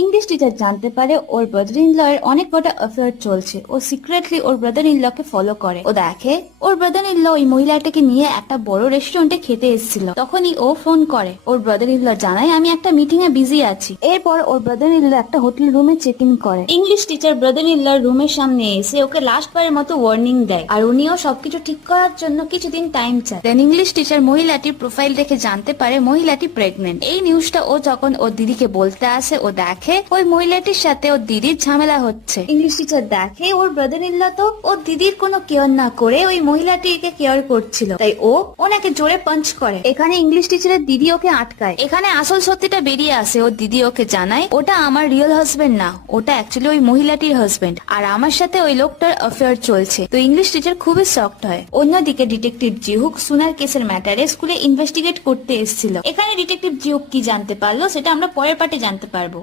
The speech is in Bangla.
ইংলিশ টিচার জানতে পারে ওর ব্রাদার ইন ল এর অনেক কটা অ্যাফেয়ার চলছে। ও secretly or brother in law K follow করে। ও দেখে ওর ব্রাদার ইন ল ওই মহিলাটাকে নিয়ে একটা বড় রেস্টুরেন্টে খেতে এসেছিল। তখনই ও ফোন করে। ওর ব্রাদার ইন ল জানায় আমি একটা মিটিং এ বিজি আছি। এরপর ওর ব্রাদার ইন ল একটা হোটেল রুমে চেক ইন করে। ইংলিশ টিচার ব্রাদার ইন লর রুমের সামনে এসে ওকে লাস্ট বারের মতো ওয়ার্নিং দেয়, আর উনিও সবকিছু ঠিক করার জন্য কিছুদিন টাইম চায়। দেন ইংলিশ টিচার মহিলাটির প্রোফাইল দেখে জানতে পারে মহিলাটি প্রেগনেন্ট। এই নিউজটা ও যখন ওর দিদিকে বলতে আসে, ও দেখে ওই মহিলাটির সাথে ওর দিদির ঝামেলা হচ্ছে। ইংলিশ টিচার দেখে ওর ব্রাদার ইন ল তো ওর দিদির কোনো কেয়ার না করে ওই মহিলাটিকে কেয়ার করছিল, তাই ও ওনাকে জোরে পাঞ্চ করে। এখানে ইংলিশ টিচারের দিদি ওকে আটকায়। এখানে আসল সত্যিটা বেরিয়ে আসে। ওর দিদি ওকে জানায় ওটা আমার রিয়েল হাজবেন্ড না, ওটা অ্যাকচুয়ালি ওই মহিলাটির হাজবেন্ড, আর আমার সাথে ওই লোকটার অ্যাফেয়ার চলছে। তো ইংলিশ টিচার খুবই শকড হয়। অন্যদিকে ডিটেকটিভ জিহুক সুনার কেসের ম্যাটারে স্কুলে ইনভেস্টিগেট করতে এসেছিল। এখানে ডিটেকটিভ জিহুক কি জানতে পারলো সেটা আমরা পরের পার্টে জানতে পারবো।